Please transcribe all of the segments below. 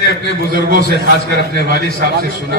نے اپنے بزرگوں سے خاص کر اپنے والد صاحب سے سنا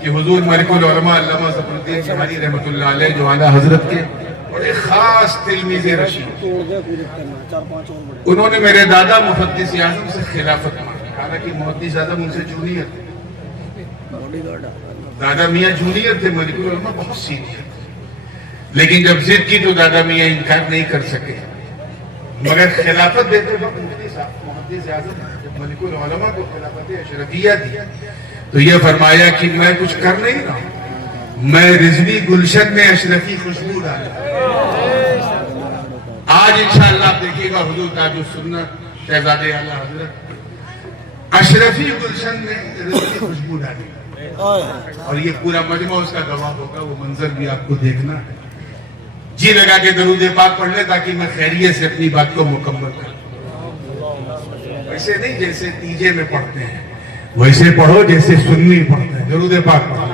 کہ حضور ملک العلماء علامہ ظفر الدین سہانی رحمۃ اللہ علیہ جو اعلیٰ حضرت کے بڑے خاص تلمیذ رشید، انہوں نے میرے دادا محدث اعظم سے خلافت مانگی، حالانکہ محدث اعظم ان سے جونیئر تھے، دادا میاں جونیئر تھے، ملک العلماء بہت سینئر تھے، لیکن جب ضد کی تو دادا میاں انکار نہیں کر سکے، مگر خلافت دیتے وقت محدث اعظم جب ملک العلماء کو خلافت اشرفیہ دی تو یہ فرمایا کہ میں کچھ کر نہیں رہا ہوں، میں رضوی گلشن میں اشرفی خوشبو ڈالا۔ آج انشاءاللہ آپ دیکھیے گا حضور تاج السنت شہزادے اعلیٰ حضرت اشرفی گلشن میں رضوی خوشبو ڈالی، اور یہ پورا مجمع اس کا گواہ ہوگا، وہ منظر بھی آپ کو دیکھنا ہے۔ جی لگا کے درود پاک پڑھ لیں تاکہ میں خیریت سے اپنی بات کو مکمل کروں، ویسے نہیں جیسے تیجے میں پڑھتے ہیں، ویسے پڑھو جیسے سنی پڑھتے ہیں۔ درود پاک پڑھو،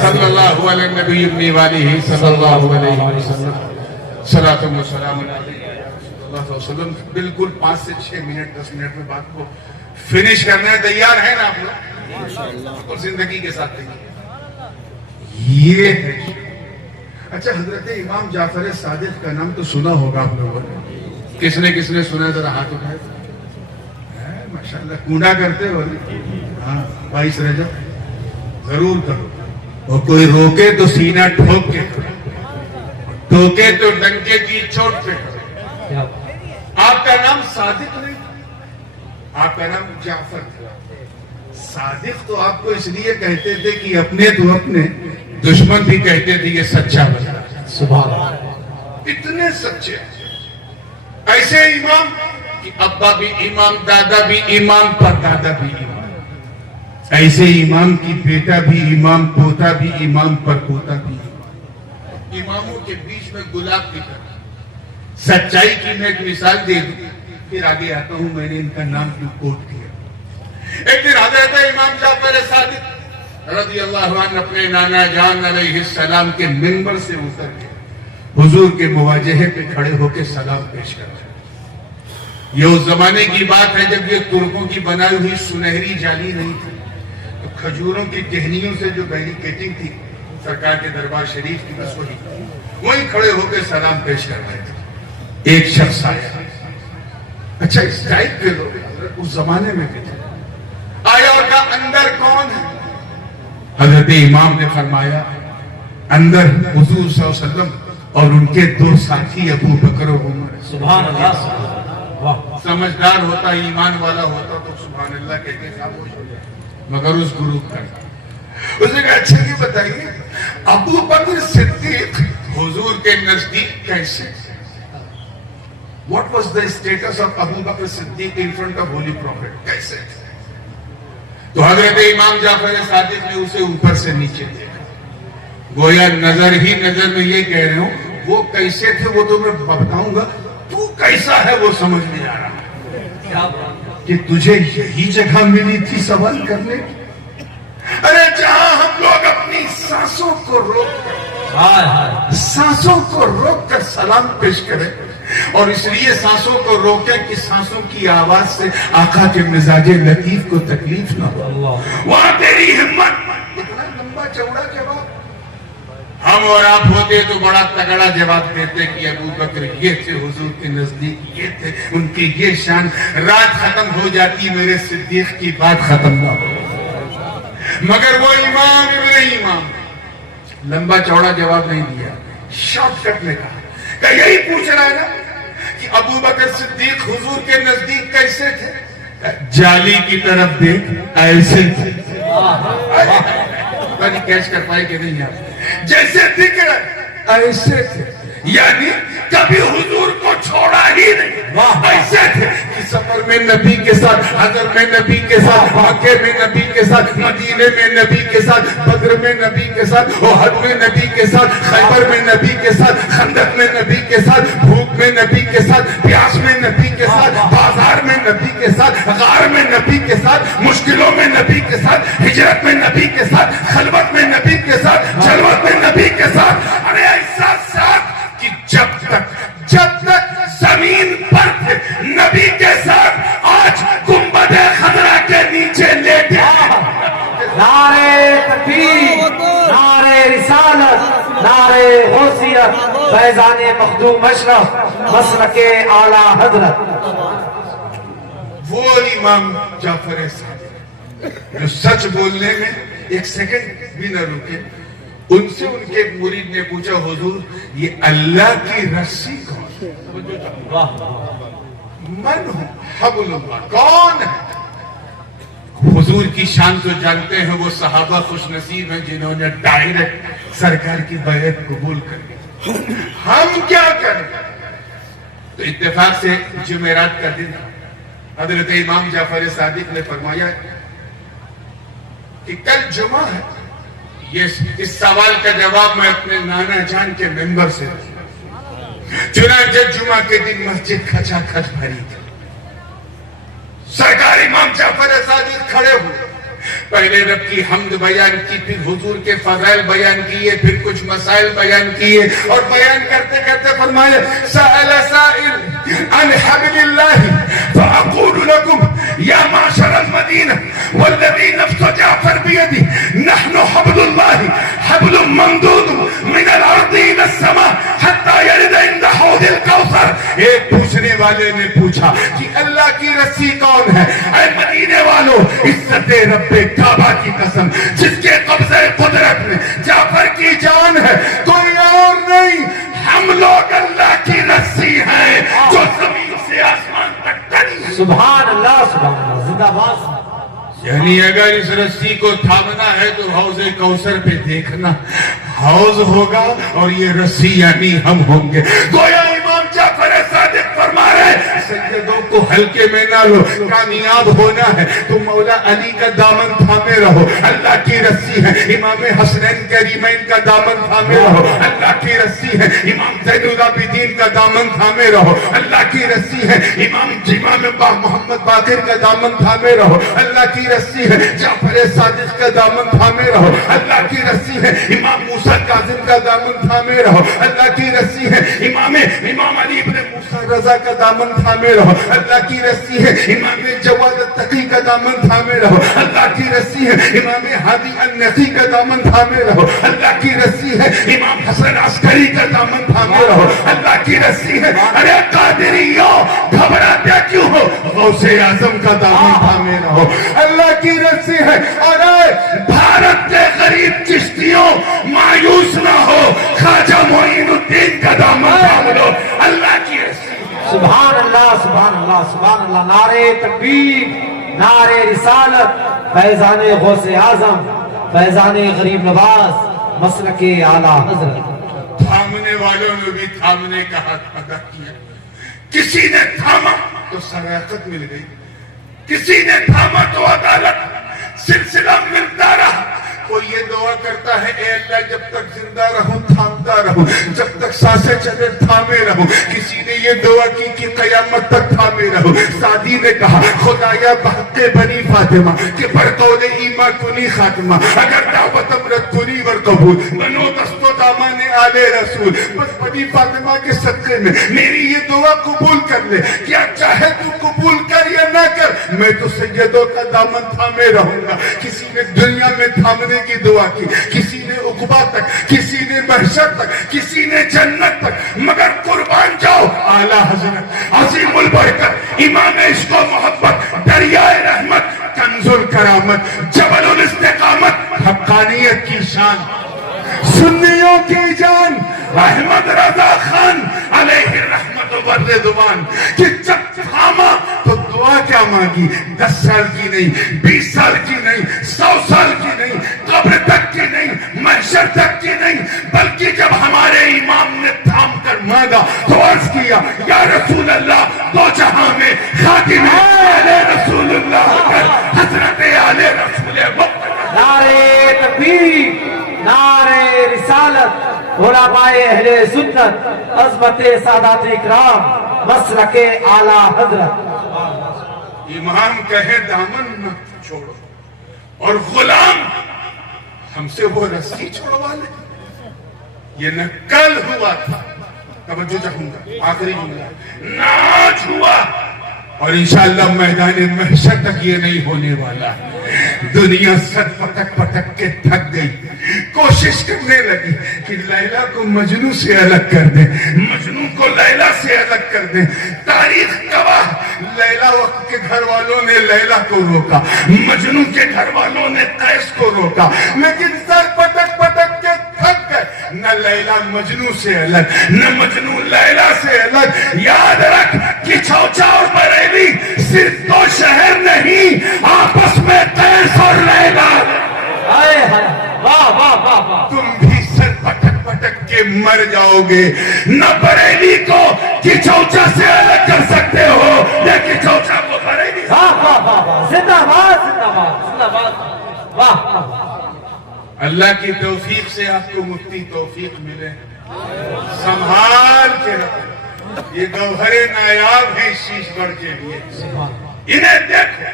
صلی اللہ علیہ نبی ابن والہ صلی اللہ علیہ وسلم، صلاۃ و سلام علیہ وسلم۔ بالکل 5 سے 6 منٹ 10 منٹ میں بات کو فنش کرنا ہے، تیار ہے نا آپ لوگ؟ اور زندگی کے ساتھ یہ ہے۔ اچھا، حضرت امام جعفر صادق کا نام تو سنا ہوگا آپ لوگوں نے، کس نے سنا؟ ذرا ہاتھ اٹھائے۔ ماشاءاللہ کونڈا کرتے ہو؟ ہاں، 22 رجب ضرور کرو، اور کوئی روکے تو سینہ ٹھوک کے کرو، ٹھوکے تو ڈنکے کی چوٹ پہ کرو۔ آپ کا نام صادق نہیں، آپ کا نام جعفر تھا۔ صادق تو آپ کو اس لیے کہتے تھے کہ اپنے تو اپنے دشمن بھی کہتے تھے یہ سچا بندہ، سبحان اللہ، اتنے سچے، ایسے امام کہ ابا بھی امام، دادا بھی امام، پردادا بھی امام، ایسے امام کی بیٹا بھی امام، پوتا بھی امام، پرپوتا بھی امام، اماموں کے بیچ میں گلاب کی طرح۔ سچائی کی میں ایک مثال دے دوں، پھر آگے آتا ہوں میں نے ان کا نام کیوں کوٹ کیا۔ ایک دن حضرت امام جعفر صادق رضی اللہ عنہ اپنے نانا جان علیہ السلام کے منبر سے اتر کے حضور کے مواجہے پہ کھڑے ہو کے سلام پیش کر رہے۔ یہ اس زمانے کی بات ہے جب یہ ترکوں کی بنائی ہوئی سنہری جالی نہیں تھی، تو کھجوروں کی ٹہنیوں سے جو بیریکیڈنگ تھی سرکار کے دربار شریف کی، بس وہی کھڑے ہو کے سلام پیش کر رہے تھے۔ ایک شخص آیا، اچھا اس ٹائپ کے لوگ اس زمانے میں بھی تھے، آیا اور کہا اندر کون ہے؟ حضرت امام نے فرمایا اندر حضور صلی اللہ علیہ وسلم اور ان کے 2 ساتھی ابو بکر و عمر۔ سبحان اللہ، سمجھدار ہوتا، ایمان والا ہوتا تو سبحان اللہ کہہ کے خاموش ہو جائے، مگر اس گروپ کا اس نے کہا اچھا یہ بتائیے ابو بکر صدیق حضور کے نزدیک کیسے؟ What was the status of Abu Bakr Siddiq in front of Holy Prophet? کیسے؟ تو حضرت امام جعفر صادق نے اسے اوپر سے نیچے دیکھا، گویا نظر ہی نظر میں یہ کہہ رہے ہوں وہ کیسے تھے وہ تو میں بتاؤں گا، تو کیسا ہے وہ سمجھ میں آ رہا کہ تجھے یہی جگہ ملی تھی سوال کرنے کی۔ ارے جہاں ہم لوگ اپنی سانسوں کو روک کر سلام پیش کریں، اور اس لیے سانسوں کو روکیں کہ سانسوں کی آواز سے آقا کے مزاج لطیف کو تکلیف نہ ہو، وہاں تیری ہمت۔ اتنا لمبا چوڑا جواب ہم اور آپ ہوتے تو بڑا تگڑا جواب دیتے کہ ابو بکر یہ تھے، حضور کے نزدیک یہ تھے، ان کی یہ شان، رات ختم ہو جاتی میرے صدیق کی بات ختم نہ ہو۔ مگر وہ امام ابن امام لمبا چوڑا جواب نہیں دیا، شارٹ کٹ میں کہا کہ یہی پوچھ رہا ہے نا کہ ابو بکر صدیق حضور کے نزدیک کیسے تھے؟ جالی کی طرف دیکھ ایسے تھے، کیچ کر پائے کہ نہیں آپ جیسے دکھ رہے ایسے تھے، یعنی کبھی حضور کو چھوڑا ہی نہیں، ایسے تھے کہ سفر میں نبی کے ساتھ، حضر میں نبی کے ساتھ، مکے میں نبی کے ساتھ، مدینے میں نبی کے ساتھ، بدر میں نبی کے ساتھ، احد میں نبی کے ساتھ، خیبر میں نبی کے ساتھ، خندق میں نبی کے ساتھ، بھوک میں نبی کے ساتھ، پیاس میں نبی کے ساتھ، بازار میں نبی کے ساتھ، غار میں نبی کے ساتھ، مشکلوں میں نبی کے ساتھ، ہجرت میں نبی کے ساتھ، خلوت میں نبی کے ساتھ، جلوت میں نبی کے ساتھ۔ ارے ایسا ساتھ کہ جب تک زمین پر تھے نبی کے ساتھ، آج گنبد فیضان مخدوم اشرف مسلک اعلی حضرت. وہ امام جعفر صادق جو سچ بولنے میں ایک سیکنڈ بھی نہ رکے. ان سے ان کے ایک مرید نے پوچھا حضور یہ اللہ کی رسی کون ہے؟ من ہوں حبل اللہ کون ہے؟ حضور کی شان تو جانتے ہیں. وہ صحابہ خوش نصیب ہیں جنہوں نے ڈائریکٹ سرکار کی بیعت قبول کر. ہم کیا کریں؟ تو اتفاق سے جمعرات کا دن حضرت امام جعفر صادق نے فرمایا کہ کل جمعہ ہے. اس سوال کا جواب میں اپنے نانا جان کے ممبر سے چنانچہ جمعہ کے دن مسجد کھچا کھچ بھری تھی. سرکار امام جعفر صادق کھڑے ہوئے. پہلے رب کی حمد بیان کی, پھر حضور کے فضائل بیان کیے, پھر کچھ مسائل بیان کیے, اور بیان کرتے کرتے فرمائے سأل سائل عن حبل اللہ فأقول لكم یا معشر المدینہ والذی نفس جعفر بیدی نحن حبل اللہ حبل ممدود من الارض الى السماء حتی یرد عند حوض الکوثر. ایک پوچھنے والے نے پوچھا کہ اللہ کی رسی کون ہے؟ اے مدینے والو, عزت رب کعبہ کی قسم جس کے قبضہ قدرت میں جعفر کی جان ہے کوئی اور نہیں, ہم لوگ اللہ کی رسی ہیں جو زمین سے آسمان تک ٹنی ہے. سبحان اللہ سبحان اللہ زندہ باد. یعنی اگر اس رسی کو تھامنا ہے تو حوض کوثر پہ دیکھنا, حوض ہوگا اور یہ رسی یعنی ہم ہوں گے. گویا امام جعفر صادق فرما رہے ہیں سجدوں کو ہلکے میں نہ لو, کامیاب ہونا ہے تو مولا علی کا دامن تھامے رہو, اللہ کی رسی ہے. امام حسنین کریمین کا دامن تھامے رہو, اللہ کی رسی ہے. امام زین العابدین کا دامن تھامے رہو, اللہ کی رسی ہے. امام محمد باقر کا دامن تھامے رہو, اللہ کی رسی ہے. جعفر صادق کا دامن تھامے رہو, اللہ کی رسی ہے. امام موسیٰ کاظم کا دامن تھامے رہو, اللہ کی رسی ہے. امام علی ابن موسیٰ رضا کا دامن تھامے رہو, اللہ کی رسی ہے. امام جواد التقی کا دامن تھامے رہو, اللہ کی رسی ہے. امام ہادی النقی کا دامن تھامے رہو, اللہ کی رسی ہے. امام حسن عسکری کا دامن تھامے رہو, اللہ کی رسی ہے. ارے قادریوں گھبراتے کیوں ہو؟ غوث اعظم کا دامن تھامے رہو, اللہ کی رسی ہے. ارے بھارت کے غریب چشتیوں مایوس نہ ہو, خواجہ معین الدین کا دامن تھام لو, اللہ کی رسی. سبحان اللہ سبحان اللہ سبحان اللہ. نعرے تکبیر, نعرے رسالت, فیضان غوث اعظم, فیضان غریب نواز, مسلک اعلی حضرت. تھامنے والوں نے بھی تھامنے کا حق ادا کیا. کسی نے تھاما تو صداقت مل گئی, کسی نے تھاما تو عدالت, سلسلہ ملتا رہا. کوئی یہ دعا کرتا ہے اے اللہ جب تک زندہ رہوں تھامتا رہوں, جب تک سانسیں چلے تھامے رہوں. کسی نے یہ دعا کی کہ قیامت تک تھامے رہوں. سعدی نے کہا خدایا بحق بنی فاطمہ کہ پر قول ایمان کنی خاتمہ, اگر دعوت امرت کنی ور قبول بنو دست و دامان آل رسول. بس بنی فاطمہ کے صدقے میں میری یہ دعا قبول کر لے, کیا چاہے تو قبول کر یا نہ کر, میں تو سیدوں کا دامن تھامے رہوں گا. کسی نے دنیا میں تھامنے کی دعا کی, کسی نے عقبہ تک, کسی نے محشر تک, کسی نے جنت تک, مگر قربان جاؤ اعلی حضرت عظیم البرکت امام عشق و محبت, دریائے رحمت, کنز الکرامت, جبل الاستقامت, حقانیت کی شان, سنیوں کی جان, احمد رضا خان علیہ رحمت و رضوان, کہ جب تھاما تو دعا کیا مانگی؟ 10 سال کی نہیں, 20 سال کی نہیں, 100 سال کی نہیں, قبر تک کی نہیں, محشر تک کی نہیں, بلکہ جب ہمارے امام نے تھام کر مانگا تو عرض کیا یا رسول اللہ دو جہاں میں خاتم آل رسول اللہ کر حضرت آل رسول وقت. نعرے تکبیر, نعرے رسالت, علماء اہل سنت, عظمت سادات اکرام, مسلک اعلی حضرت. امام کہے دامن نہ چھوڑو اور غلام ہم سے وہ رسی چھوڑوا لے. یہ نہ کل ہوا تھا, توجہ چاہوں گا, آخری جملہ, نہ آج ہوا اور انشاءاللہ میدان محشر تک یہ نہیں ہونے والا. دنیا سر پٹک پٹک کے تھک گئی، کوشش کرنے لگی کہ لیلا کو مجنوں سے الگ کر دیں، مجنوں کو لیلا سے الگ کر دیں۔ تاریخ گواہ، لیلا وقت کے گھر والوں نے لیلا کو روکا، مجنوں کے گھر والوں نے قیس کو روکا، لیکن سر پٹک پٹک کے تھک گئے۔ نہ لیلا مجنوں سے الگ، نہ مجنوں لیلا سے الگ۔ یاد رکھ کہ چوچا اور بریلی صرف دو شہر نہیں، آپس میں قیس اور لیلا۔ ہائے ہائے، واہ واہ واہ واہ۔ تم بھی سر پٹک پٹک کے مر جاؤ گے۔ نہ بریلی کو کچوچا سے الگ کر سکتے ہو، یا کچوچا کو بریلی سے۔ واہ واہ واہ واہ، زندہ باد زندہ باد زندہ باد، واہ واہ۔ اللہ کی توفیق سے آپ کو مفتی توفیق ملے، سنبھال کے رکھو۔ یہ گوہر نایاب ہے شیش گڑھ کے لیے، انہیں دیکھو،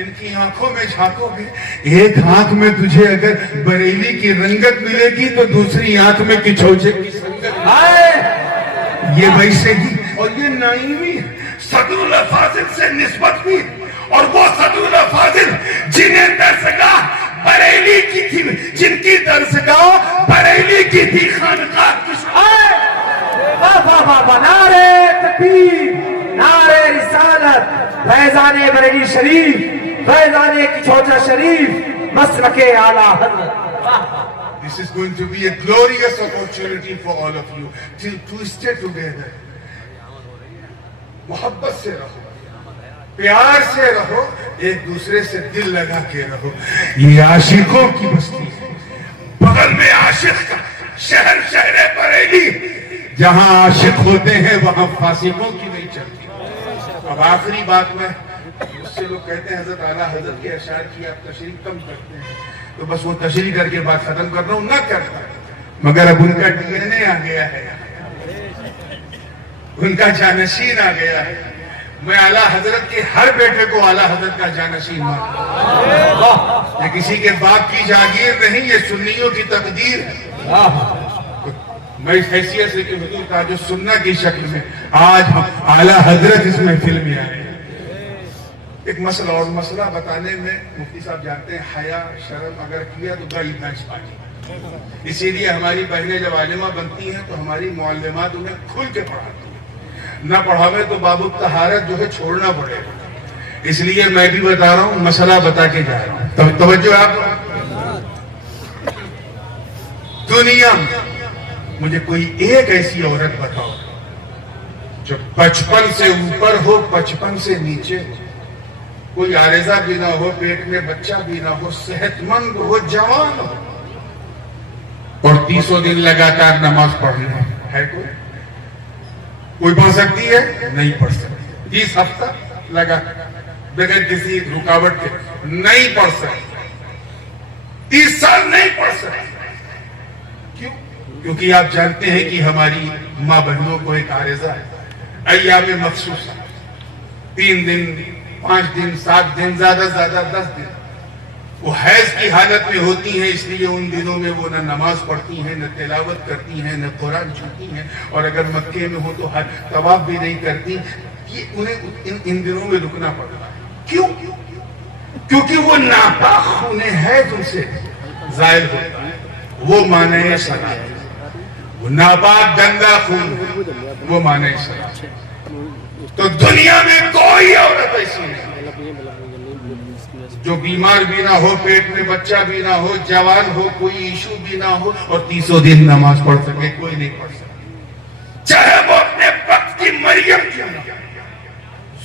ان کی آنکھوں میں جھانکو گے، ایک آنکھ میں تجھے اگر بریلی کی رنگت ملے گی تو دوسری آنکھ میں کچوچے کی سنگت۔ یہ ویسے ہی، اور یہ نائمی ہے، صدر الفاضل سے نسبت بھی، اور وہ صدر الفاضل جنہیں درسگاہ بریلی کی تھی، جن کی درسگاہ بریلی کی تھی، خانقاہ کی واہ واہ واہ واہ، نعرے تکبیر، نعرے رسالت، فیضان بریلی شریف، فیضان کچوچا شریف، مسلک اعلیٰ حضرت۔ This is going to be a glorious opportunity for all of you to stay together. محبت سے رہو، پیار سے رہو، ایک دوسرے سے دل لگا کے رہو۔ یہ عاشقوں کی بستی ہے، بغل میں عاشق کا شہر، شہر بریلی۔ جہاں عاشق ہوتے ہیں وہاں فاسقوں کی نہیں چلتی۔ اب آخری بات میں، اس سے لوگ کہتے ہیں حضرت اعلیٰ حضرت کے اشعار کی آپ تشریح کم کرتے ہیں، تو بس وہ تشریح کر کے بات ختم کر رہا ہوں، نہ کرتا، مگر اب ان کا ڈی این اے آ گیا ہے، ان کا جانشین آ گیا ہے۔ میں اعلیٰ حضرت کے ہر بیٹے کو اعلیٰ حضرت کا جانشین مانتا ہوں۔ یہ کسی کے باپ کی جاگیر نہیں، یہ سنیوں کی تقدیر ہے۔ میں اس حیثیت سے کہ حضور تاج السنہ کی شکل میں آج ہم اعلیٰ حضرت اس محفل میں آئے ہیں۔ ایک مسئلہ اور مسئلہ بتانے میں مفتی صاحب جانتے ہیں، حیا شرم اگر کیا تو گئی بھینس پانی۔ اسی لیے ہماری بہنیں جب عالمہ بنتی ہیں تو ہماری معلمات انہیں کھل کے پڑھاتی ہیں، نہ پڑھاوے تو باب الطہارت جو ہے چھوڑنا پڑے گا۔ اس لیے میں بھی بتا رہا ہوں، مسئلہ بتا کے جا رہا ہوں، توجہ آپ۔ دنیا میں مجھے کوئی ایک ایسی عورت بتاؤ جو 55 سے اوپر ہو، 55 سے نیچے ہو، کوئی عارضہ بھی نہ ہو، پیٹ میں بچہ بھی نہ ہو، صحت مند ہو، جوان ہو، اور 30 دن لگاتار نماز پڑھ لے، ہے کوئی پڑھ سکتی ہے؟ نہیں پڑھ سکتی۔ 30 ہفتہ لگا بغیر کسی رکاوٹ کے نہیں پڑھ سکتی، 30 سال نہیں پڑھ سکتی۔ کیوں؟ کیونکہ آپ جانتے ہیں کہ ہماری ماں بہنوں کو ایک عارضہ ہے، ایام مخصوص، 3 دن 5 دن 7 دن زیادہ سے زیادہ 10 دن وہ حیض کی حالت میں ہوتی ہیں، اس لیے ان دنوں میں وہ نہ نماز پڑھتی ہیں، نہ تلاوت کرتی ہیں، نہ قرآن چھوتی ہیں، اور اگر مکے میں ہو تو طواف بھی نہیں کرتی۔ انہیں ان دنوں میں رکنا پڑتا ہے۔ کیوں؟ کیونکہ وہ ناپاک خون حیض ان سے ظاہر ہوتا ہے، وہ معنی صلاۃ، وہ ناپاک گندا خون، وہ معنی صلاۃ۔ تو دنیا میں کوئی عورت ایسی نہیں جو بیمار بھی نہ ہو، پیٹ میں بچہ بھی نہ ہو، جوان ہو، کوئی ایشو بھی نہ ہو، اور 30 دن نماز پڑھ سکے، کوئی نہیں پڑھ سکے۔ چاہے وہ اپنے وقت کی مریم کیوں نہ،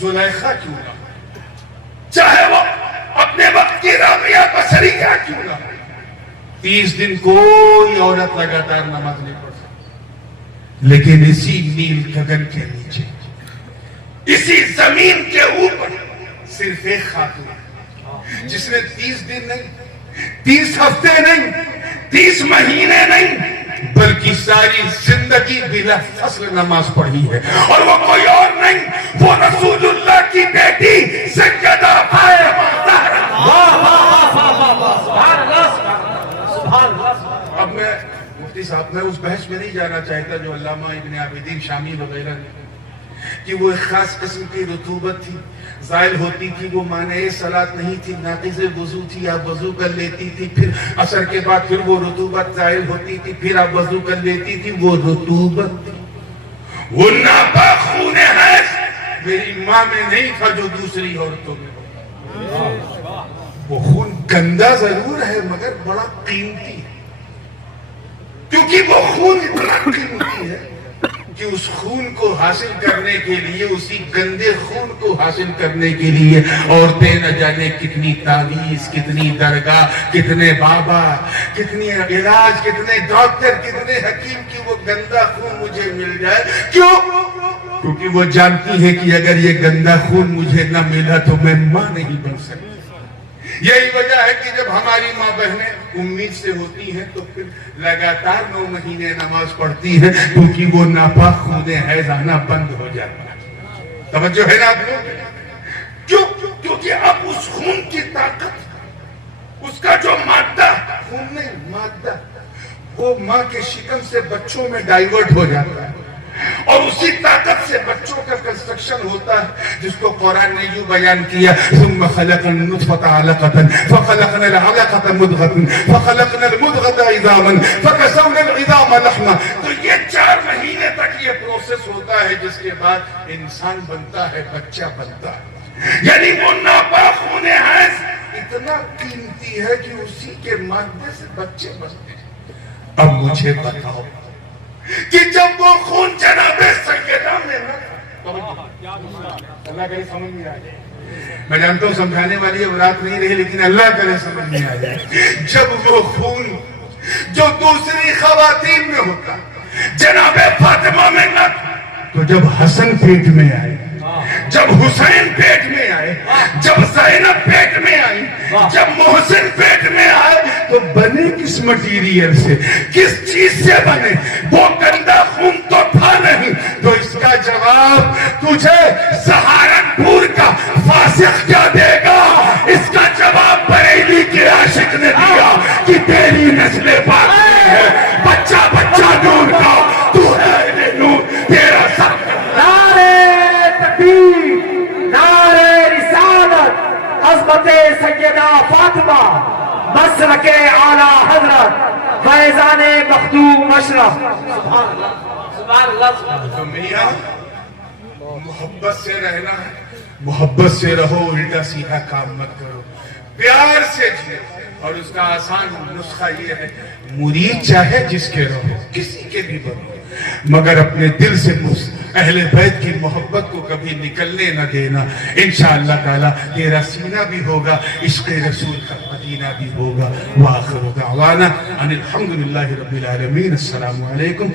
زلیخا کیوں نہ، چاہے وہ اپنے وقت کی رابعہ بصریہ کیوں نہ، 30 دن کوئی عورت لگاتار نماز نہیں پڑھ سکتی۔ لیکن اسی نیل گگن کے نیچے، اسی زمین کے اوپر صرف ایک خاتون جس نے 30 دن نہیں، 30 ہفتے نہیں، 30 مہینے نہیں، بلکہ ساری زندگی بلا فصل نماز پڑھی ہے، اور وہ کوئی اور نہیں، وہ رسول اللہ کی بیٹی سیدہ فاطمہ زہرا۔ اب میں مفتی صاحب، میں اس بحث میں نہیں جانا چاہتا جو علامہ ابن عابدین شامی وغیرہ نے، کہ وہ ایک خاص قسم کی رطوبت تھی، زائل ہوتی تھی، وہ مانع صلاۃ نہیں تھی، ناقض وضو تھی، آپ وضو کر لیتی تھی، پھر عصر کے بعد پھر وہ رطوبت زائل ہوتی تھی، پھر آپ وضو کر لیتی تھی، وہ رطوبت تھی، وہ ناپاک خون حیض میری ماں میں نہیں تھا جو دوسری عورتوں میں ہوتا۔ وہ خون گندا ضرور ہے مگر بڑا قیمتی ہے، کیونکہ وہ خون اتنا قیمتی ہے کہ اس خون کو حاصل کرنے کے لیے، اسی گندے خون کو حاصل کرنے کے لیے عورتیں نہ جانے کتنی تعویذ، کتنی درگاہ، کتنے بابا، کتنی علاج، کتنے ڈاکٹر، کتنے حکیم کی وہ گندا خون مجھے مل جائے۔ کیوں؟ کیونکہ وہ جانتی ہے کہ اگر یہ گندا خون مجھے نہ ملا تو میں ماں نہیں بن سکتی۔ یہی وجہ ہے کہ جب ہماری ماں بہنیں امید سے ہوتی ہیں تو پھر لگاتار 9 مہینے نماز پڑھتی ہیں، کیونکہ وہ ناپاک خون حیض آنا بند ہو جاتا ہے۔ توجہ ہے نا آپ لوگ؟ کیوں؟ کیونکہ اب اس خون کی طاقت، اس کا جو مادہ، خون نہیں مادہ، وہ ماں کے شکم سے بچوں میں ڈائیورٹ ہو جاتا ہے، اور اسی طاقت سے بچوں کا کنسٹرکشن ہوتا ہے، جس کو قرآن نے یوں بیان کیا، ثم خلقنا النطفة علقة فخلقنا العلقة مضغة فخلقنا المضغة عظاما فكسونا العظام لحما۔ تو یہ 4 مہینے تک یہ پروسیس ہوتا ہے، جس کے بعد انسان بنتا ہے، بچہ بنتا ہے۔ یعنی وہ ناپاک خون حیض اتنا قیمتی ہے کہ اسی کے مادے سے بچے بنتے ہیں۔ اب مجھے بتاؤ کہ جب وہ خون جناب سیدہ میں اللہ کرے سمجھ میں آ جائے، میں جانتا ہوں سمجھانے والی اولاد نہیں رہی، لیکن اللہ کرے سمجھ میں آ جائے، جب وہ خون جو دوسری خواتین میں ہوتا جناب فاطمہ میں نہ تھا، تو جب حسن پیٹ میں آئے، جب حسین پیٹ میں آئے، جب زینب پیٹ میں آئی، جب محسن پیٹ میں آئے، تو بنے کس مٹیریل سے، کس چیز سے بنے؟ وہ گندا خون تو تھا نہیں۔ تو اس کا جواب تجھے سہارنپور کا فاسق کیا دے گا؟ اس کا جواب بریلی کے عاشق نے دیا کہ تیری نسل پاک میں ہے، بچہ بچہ نور کا، تو ہے نور، تیرا سب نعرے رسالت، عظمت سیدہ فاطمہ، مسلک اعلیٰ حضرت، فیضان مخدوم اشرف۔ سبحان اللہ۔ تو میاں محبت سے رہنا ہے، محبت سے رہو، الٹا سیدھا کام مت کرو، پیار سے جیو۔ اور اس کا آسان نسخہ یہ ہے، مرید چاہے جس کے رہو، کسی کے بھی بنو، مگر اپنے دل سے اہل بیت کی محبت کو کبھی نکلنے نہ دینا۔ انشاءاللہ تعالی تیرا سینہ بھی ہوگا، عشق رسول کا مدینہ بھی ہوگا۔ وآخر دعوانا ان الحمدللہ رب العالمین۔ السلام علیکم۔